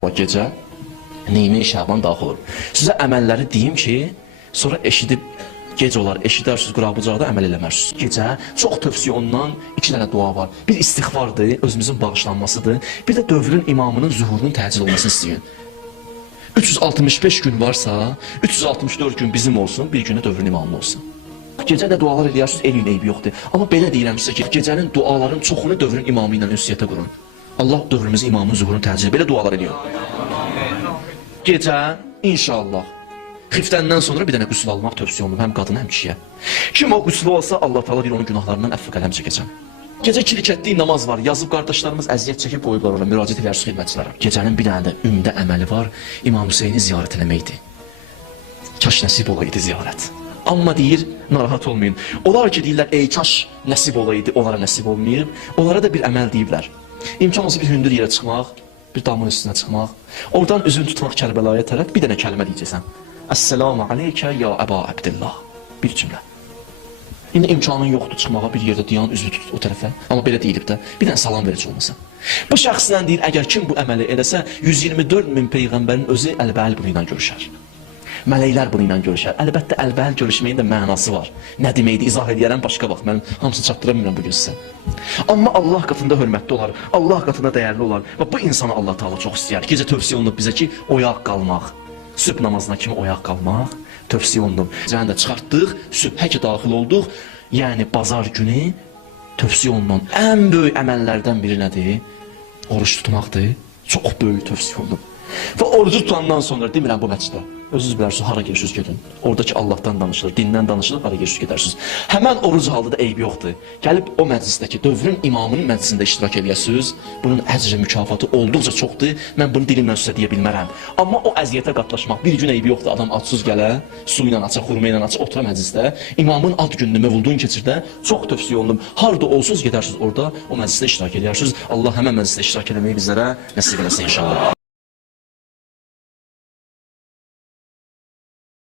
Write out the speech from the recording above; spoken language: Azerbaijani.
O gecə Neymi Şaban daxil olur. Sizə əməlləri deyim ki, sonra eşidib gec olar, eşidərsiniz, quraq-bucaqda əməl eləmərsiniz. Gecə çox tövsiyə olunan 2 dənə dua var. Bir istiğfardır, özümüzün bağışlanmasıdır. Bir də dövrün imamının zuhurunun təcil olmasını istəyin. 365 gün varsa, 364 gün bizim olsun, bir günə dövrün imamının olsun. Gecə də dualar eləyərsiniz, elin eybi yoxdur. Amma belə deyirəm sizə ki, gecənin duaların çoxunu dövrün imamı ilə ünsiyyətə qurun. Allah dövrümüzün imamının zuhurunu təcil, belə dualar eləyin. Gecə, inşallah, xiftəndən sonra bir dənə qüsul almaq tövsiyə olunur, həm qadın, həm kişiyə. Kim o qüsulu olsa, Allah Teala bir onun günahlarından əfv qələm çəkəcəm. Gecə 2 rükətlik namaz var, yazıb qardaşlarımız əziyyət çəkib qoyublar oraya, müraciət edərsiniz xidmətçilərə. Gecənin bir dənə də ümdə əməli var, İmam Hüseyni ziyarət eləməkdir. Kaş nəsib olaydı ziyarət. Amma deyir, narahat olmayın. Onlar ki deyirlər, ey kaş nəsib olaydı, onlara nəsib olmayıb. Onlara da bir əməl deyiblər. İmkan olsa bir hündür yerə çıxmaq, bir damın üstünə çıxmaq, oradan üzünü tutmaq Kərbəlaya tərəf, bir dənə kəlmə deyəcəksən. Əssəlamu aleykə ya Əba Əbdillah. Bir cümlə. İndi imkanın yoxdur çıxmağa, bir yerdə dayan, üzünü tut o tərəfə. Amma belə deyilib də, bir dənə salam verici olmasın. Bu şəxslə deyir, əgər kim bu əməli eləsə, 124 min Peyğəmbərin özü əlbəl bunu ilə görüşər. Mələklər bunu ilə görüşər. Əlbəttə, əlbəl görüşməyin də mənası var. Nə deməkdir, izah edəyərəm başqa vaxt. Mən hamısını çatdıra bilmirəm bugün sizə. Amma Allah qatında hörmətli olar, Allah qatında dəyərli olar. Və bu insanı Allah Teala çox istəyər. Gecə tövsiyə olunub bizə ki, oyaq qalmaq. Sübh namazına kimi oyaq qalmaq tövsiyə olunub. Gecəni də çıxartdıq, sübhə ki daxil olduq. Yəni, bazar günü tövsiyə olunan ən böyük əməllərdən biri nədir? Oruç tutmaqdır. Çox böyük tövsiyə olunub. Və orucu tutandan sonra demirəm bu məsciddə. Özünüz bilərsiniz, hara gelirsiniz gedin. Oradakı Allahdan danışılır, dindən danışılır, hara gelirsiniz gedərsiniz. Həmən oruc halda da eybi yoxdur. Gəlib o məclisdəki dövrün imamının məclisində iştirak edəsiniz. Bunun əcri mükafatı olduqca çoxdur. Mən bunu dilimlə sizə deyə bilmərəm. Amma o əziyyətə qatlaşmaq bir gün eybi yoxdur. Adam atsız gələ, su ilə aça, xurma ilə aça, otura məclisdə. İmamın ad gününü Mövludun keçirdə çox tövsiyə olunub. Harda olsunuz gedərsiniz orada o məclisdə iştirak edərsiniz. Allah həmən məclisdə iştirak etməyi bizlərə nəsib eləsin inşallah.